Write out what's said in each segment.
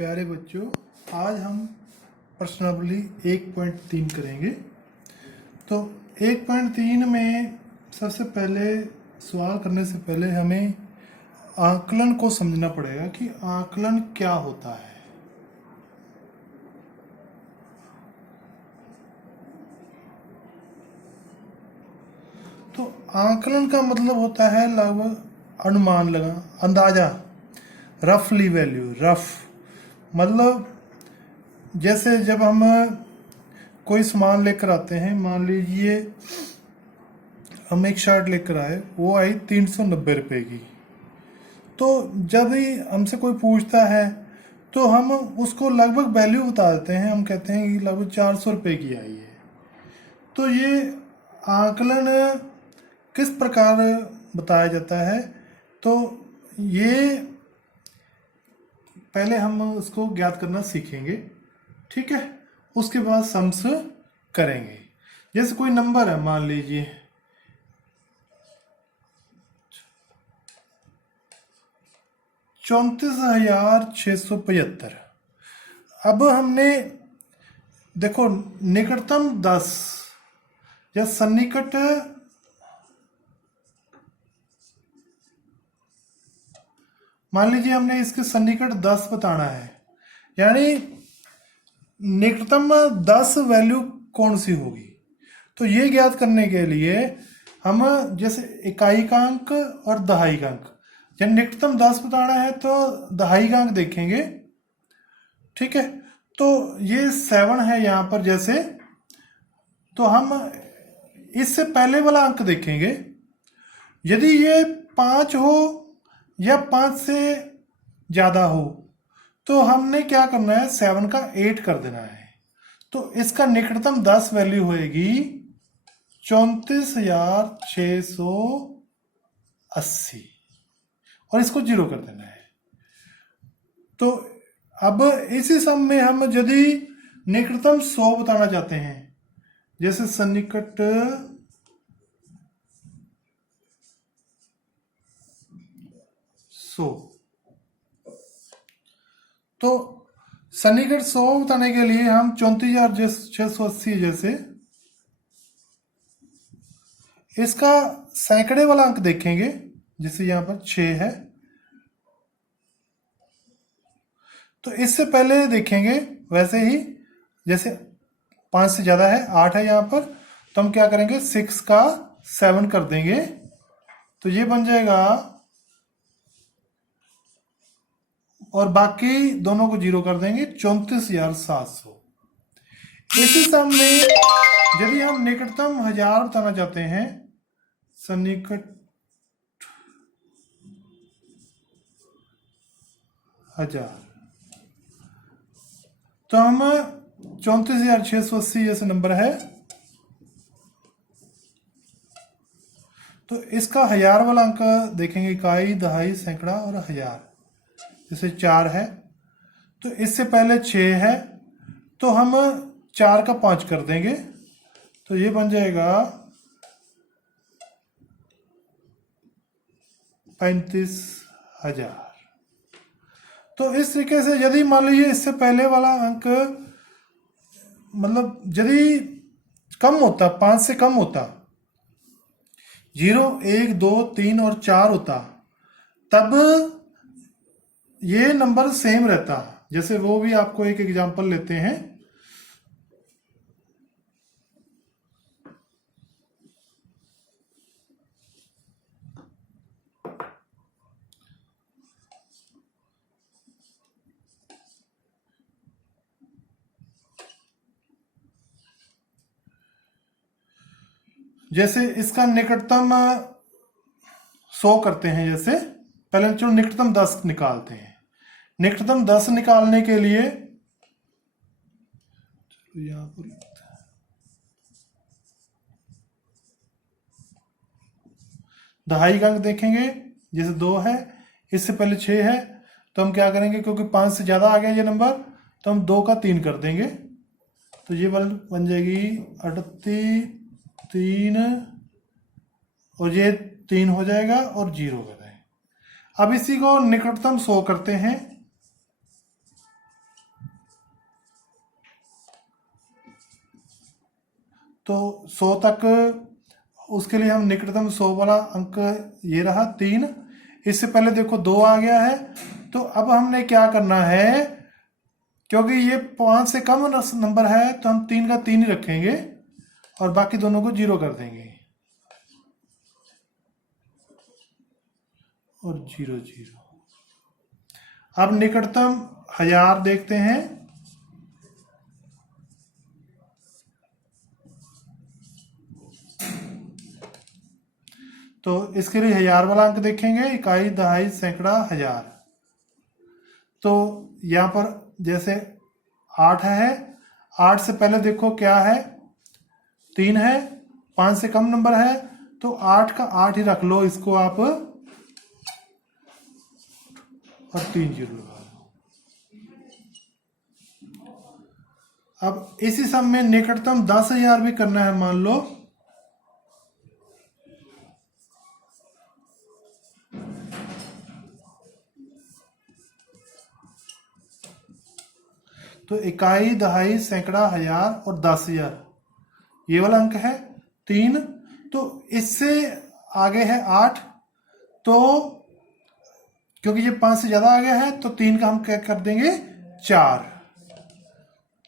प्यारे बच्चों, आज हम प्रश्नावली 1.3 करेंगे। तो 1.3 में सबसे पहले सवाल करने से पहले हमें आकलन को समझना पड़ेगा कि आकलन क्या होता है। तो आकलन का मतलब होता है लगभग अनुमान लगा, अंदाजा, रफली वैल्यू। रफ मतलब जैसे जब हम कोई सामान लेकर आते हैं, मान लीजिए हम एक शर्ट लेकर आए, वो आई 390 रुपये की। तो जब ही हमसे कोई पूछता है तो हम उसको लगभग वैल्यू बता देते हैं। हम कहते हैं कि लगभग 400 रुपये की आई है। तो ये आकलन किस प्रकार बताया जाता है, तो ये पहले हम उसको ज्ञात करना सीखेंगे, ठीक है। उसके बाद सम्स करेंगे। जैसे कोई नंबर है, मान लीजिए 34,675। अब हमने देखो निकटतम 10 या सन्निकट, मान लीजिए हमने इसके सन्निकट 10 बताना है, यानी निकटतम 10 वैल्यू कौन सी होगी। तो ये ज्ञात करने के लिए हम जैसे इकाईकांक और दहाईकांक, जब निकटतम 10 बताना है तो दहाईकांक देखेंगे, ठीक है। तो ये 7 है यहाँ पर जैसे, तो हम इससे पहले वाला अंक देखेंगे। यदि ये 5 हो या 5 से ज़्यादा हो तो हमने क्या करना है, 7 का 8 कर देना है। तो इसका निकटतम 10 वैल्यू होएगी 34,680 और इसको 0 कर देना है। तो अब इसी सम में हम यदि निकटतम 100 बताना चाहते हैं, जैसे सन्निकट 100, तो सन्निकट 100 बताने के लिए हम 34,680 जैसे इसका सैकड़े वाला अंक देखेंगे, जैसे यहाँ पर 6 है। तो इससे पहले देखेंगे वैसे ही, जैसे 5 से ज़्यादा है, 8 है यहाँ पर, तो हम क्या करेंगे 6 का 7 कर देंगे। तो ये बन जाएगा, और बाकी दोनों को 0 कर देंगे, 34,700। इसी सम में यदि हम निकटतम 1000 बताना चाहते हैं, सन्निकट 1000, तो हम 34,680 जैसे नंबर है, तो इसका 1000 वाला अंक देखेंगे, इकाई, दहाई, सैकड़ा और 1000। जैसे 4 है तो इससे पहले 6 है, तो हम 4 का 5 कर देंगे, तो ये बन जाएगा 35,000। तो इस तरीके से यदि मान लीजिए इससे पहले वाला अंक, मतलब यदि कम होता, 5 से कम होता, 0, 1, 2, 3 और 4 होता, तब ये नंबर सेम रहता। जैसे वो भी आपको एक एग्जांपल लेते हैं। जैसे इसका निकटतम 100 करते हैं, जैसे पहले चलो निकटतम 10 निकालते हैं। निकटतम 10 निकालने के लिए यहां पर दहाई का अंक देखेंगे, जैसे 2 है, इससे पहले 6 है, तो हम क्या करेंगे, क्योंकि 5 से ज़्यादा आ गया ये नंबर, तो हम 2 का 3 कर देंगे। तो ये बन जाएगी 38, 3, और ये 3 हो जाएगा और 0 कर देंगे। अब इसी को निकटतम 100 करते हैं, तो 100 तक उसके लिए हम निकटतम 100 वाला अंक ये रहा 3। इससे पहले देखो 2 आ गया है, तो अब हमने क्या करना है, क्योंकि ये 5 से कम नंबर है तो हम 3 का 3 ही रखेंगे और बाकी दोनों को 0 कर देंगे और 0 0। अब निकटतम 1000 देखते हैं। तो इसके लिए 1000 वाला अंक देखेंगे, इकाई, दहाई, सैकड़ा, हजार। तो यहाँ पर जैसे 8 है, 8 से पहले देखो क्या है, 3 है, 5 से कम नंबर है तो 8 का 8 ही रख लो इसको आप और 3 0 लगा लो। अब इसी सम में निकटतम 10,000 भी करना है मान लो, तो इकाई, दहाई, सैकड़ा, हजार और 10,000 ये वाला अंक है 3। तो इससे आगे है 8, तो क्योंकि ये 5 से ज्यादा आ गया है तो 3 का हम क्या कर देंगे 4,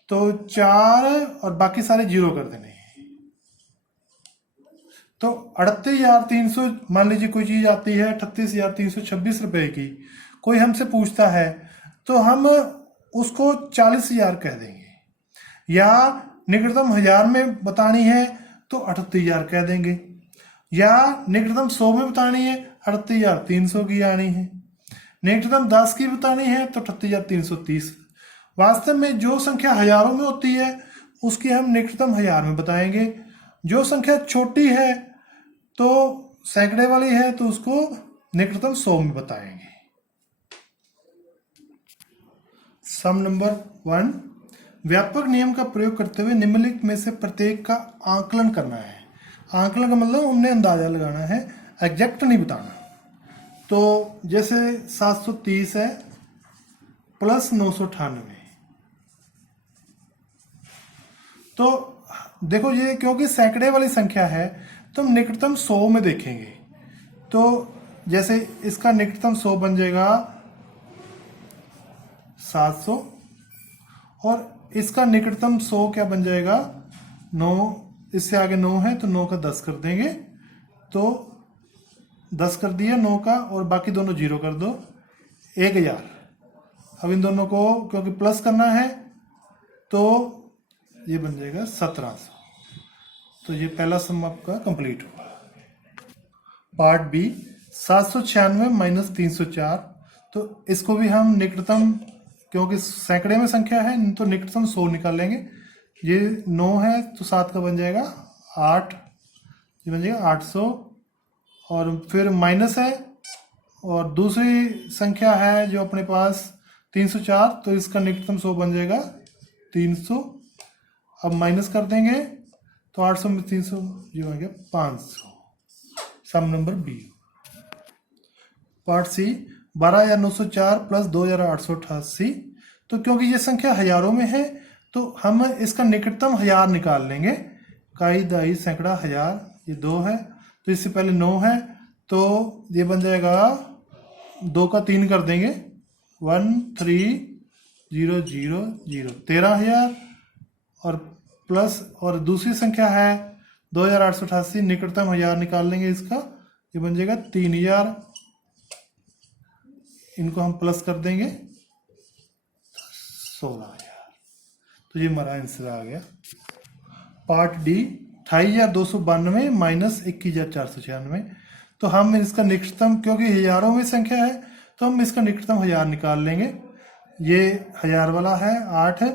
तो 4 और बाकी सारे 0 कर देने। तो 38,300 मान लीजिए कोई चीज आती है 38,326 रुपए की, कोई हमसे पूछता है तो हम उसको 40,000 कह देंगे, या निकटतम 1000 में बतानी है तो 38,000 कह देंगे, या निकटतम 100 में बतानी है 38,300 की आनी है, निकटतम 10 की बतानी है तो 38,330। वास्तव में जो संख्या हजारों में होती है उसकी हम निकटतम 1000 में बताएंगे, जो संख्या छोटी है तो सैकड़े वाली है तो उसको निकटतम 100 में बताएंगे। सम नंबर 1, व्यापक नियम का प्रयोग करते हुए निम्नलिखित में से प्रत्येक का आकलन करना है। आकलन का मतलब हमने अंदाजा लगाना है, एग्जैक्ट नहीं बताना। तो जैसे 730 है प्लस 998, तो देखो ये क्योंकि सैकड़े वाली संख्या है तो हम निकटतम 100 में देखेंगे। तो जैसे इसका निकटतम 100 बन जाएगा 700 और इसका निकटतम 100 क्या बन जाएगा 9, इससे आगे 9 है तो 9 का 10 कर देंगे, तो 10 कर दिया 9 का और बाकी दोनों 0 कर दो, 1000। अब इन दोनों को क्योंकि प्लस करना है तो ये बन जाएगा 1700। तो ये पहला सम आपका कंप्लीट हुआ। Part B, 796 minus 304। तो इसको भी हम निकटतम, क्योंकि सैकड़े में संख्या है तो निकटतम 100 निकालेंगे। ये 9 है तो 7 का बन जाएगा 8, ये बन जाएगा 800, और फिर माइनस है और दूसरी संख्या है जो अपने पास 304, तो इसका निकटतम 100 बन जाएगा 300। अब माइनस कर देंगे तो 800 में 300 ये बन गया 500। Sum number B. Part C, 12,904 plus 2,888। तो क्योंकि ये संख्या हजारों में है तो हम इसका निकटतम 1000 निकाल लेंगे। इकाई, दहाई, सैकड़ा, हजार, ये 2 है तो इससे पहले 9 है तो ये बन जाएगा 2 का 3 कर देंगे, 13,000, 13,000 और प्लस, और दूसरी संख्या है 2,888, निकटतम 1000 निकाल लेंगे इसका, ये बन जाएगा 3,000, इनको हम प्लस कर देंगे 16,000। तो ये हमारा आंसर आ गया। Part D, 28,292 minus 21,496। तो हम इसका निकटतम, क्योंकि हजारों में संख्या है तो हम इसका निकटतम 1000 निकाल लेंगे। ये 1000 वाला है 8 है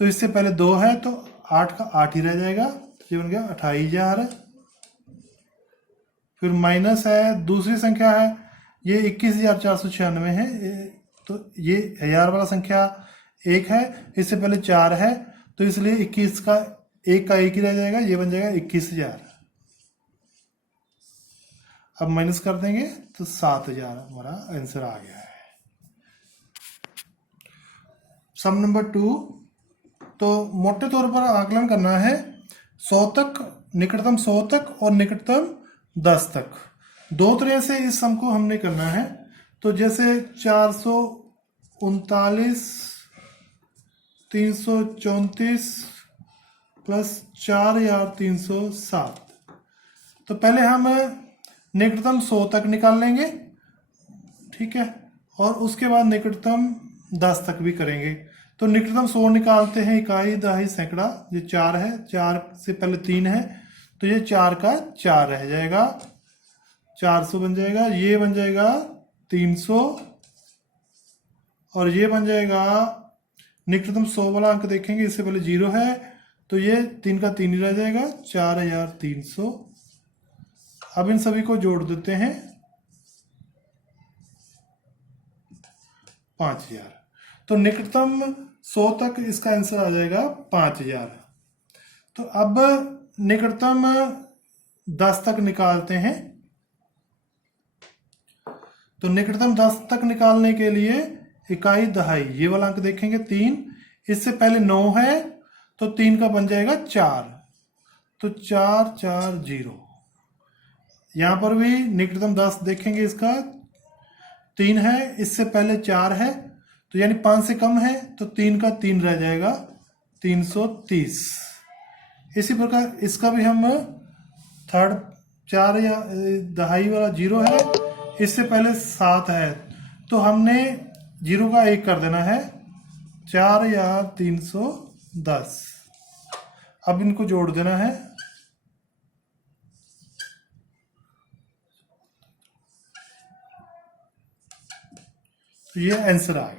तो इससे पहले 2 है तो 8 का 8 ही रह जाएगा, ये बन गया 28,000। फिर माइनस है, दूसरी संख्या है ये 21,496 है, तो ये 1000 वाला संख्या 1 है, इससे पहले 4 है तो इसलिए 21 का 1 ही रह जाएगा, ये बन जाएगा 21,000। अब माइनस कर देंगे तो 7,000 हमारा आंसर आ गया है। सम नंबर 2, तो मोटे तौर पर आकलन करना है 100 तक, निकटतम 100 तक और निकटतम 10 तक। दो तरह से इस सम को हमने करना है। तो जैसे 439 334 प्लस 4307, तो पहले हम निकटतम 100 तक निकाल लेंगे, ठीक है, और उसके बाद निकटतम 10 तक भी करेंगे। तो निकटतम 100 निकालते हैं, इकाई दहाई सैकड़ा, ये 4 है, 4 से पहले 3 है, तो ये 4 का 4 रह जाएगा, 400 बन जाएगा, ये बन जाएगा 300, और ये बन जाएगा निकटतम 100 वाला अंक देखेंगे, इससे पहले 0 है, तो ये 3 का 3 ही रह जाएगा, 4300। अब इन सभी को जोड़ देते हैं, 5000। तो निकटतम 100 तक इसका आंसर आ जाएगा 5000। तो अब निकटतम 10 तक निकालते हैं। तो निकटतम 10 तक निकालने के लिए इकाई दहाई, ये वाला अंक देखेंगे 3, इससे पहले 9 है, तो 3 का बन जाएगा 4, तो 440। यहां पर भी निकटतम 10 देखेंगे, इसका 3 है, इससे पहले 4 है, तो यानी 5 से कम है, तो 3 का 3 रह जाएगा, 330। इसी प्रकार इसका भी हम थर्ड 4 या दहाई वाला 0 है, इससे पहले 7 है, तो हमने 0 का 1 कर देना है, 4310। अब इनको जोड़ देना है, तो ये आंसर आ गया।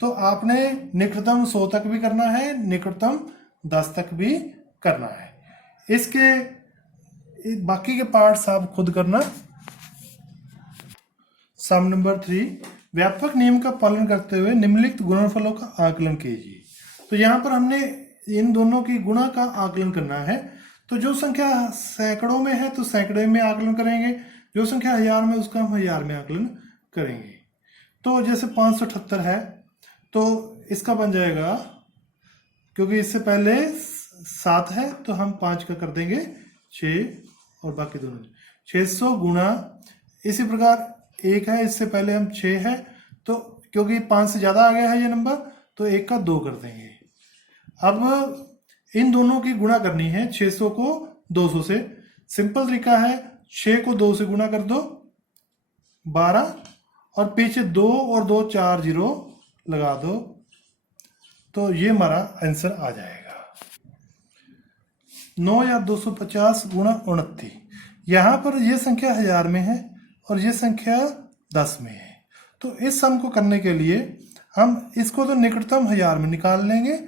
तो आपने निकटतम 100 तक भी करना है, निकटतम 10 तक भी करना है। इसके बाकी के पार्ट्स आप खुद करना। सम नंबर 3, व्यापक नियम का पालन करते हुए निम्नलिखित गुणनफलों का आकलन कीजिए। तो यहाँ पर हमने इन दोनों की गुणा का आकलन करना है। तो जो संख्या सैकड़ों में है तो सैकड़े में आकलन करेंगे, जो संख्या 1000 में उसका हम 1000 में आकलन करेंगे। तो जैसे 578 है, तो इसका बन जाएगा, क्योंकि इससे पहले 7 है, तो हम 5 का कर देंगे 6, और बाकी दोनों 600 गुणा, इसी प्रकार 1 है, इससे पहले हम 6 है, तो क्योंकि 5 से ज़्यादा आ गया है ये नंबर, तो 1 का 2 कर देंगे। अब इन दोनों की गुणा करनी है, 600 को 200 से। सिंपल तरीका है, 6 को 2 से गुणा कर दो, 12, और पीछे 2 और 2 4 0 लगा दो, तो ये हमारा आंसर आ जाएगा। 9 या 250 गुणा 29। यहाँ पर ये संख्या 1000 में है और ये संख्या 10 में है। तो इस सम को करने के लिए हम इसको तो निकटतम 1000 में निकाल लेंगे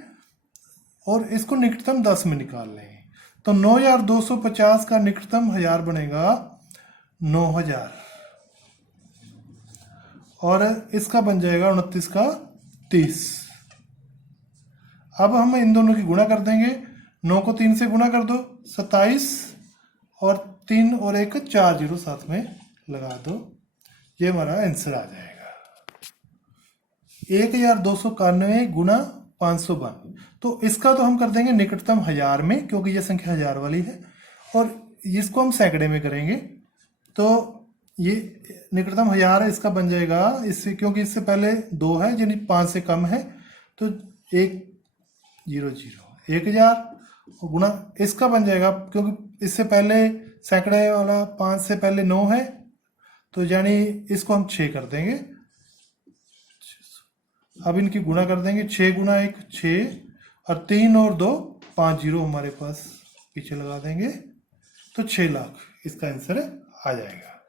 और इसको निकटतम 10 में निकाल लेंगे। तो 9250 का निकटतम 1000 बनेगा 9000, और इसका बन जाएगा 29 का 30। अब हम इन दोनों की गुणा कर देंगे, 9 को 3 से गुणा कर दो, 27, और 3 और 1 4 0 साथ में लगा दो, ये हमारा आंसर आ जाएगा 1291 गुणा 552। तो इसका तो हम कर देंगे निकटतम 1000 में, क्योंकि ये संख्या 1000 वाली है, और इसको हम सैकड़े में करेंगे। तो ये निकटतम 1000 है, इसका बन जाएगा, इससे क्योंकि इससे पहले 2 है, यानी 5 से कम है, तो 1000 और गुणा इसका बन जाएगा, क्योंकि इससे पहले सैकड़े वाला 5 से पहले 9 है, तो यानी इसको हम 6 कर देंगे। अब इनकी गुणा कर देंगे, 6 गुणा 1 6, और 3 और 2 5 0 हमारे पास पीछे लगा देंगे, तो 6 लाख इसका आंसर आ जाएगा।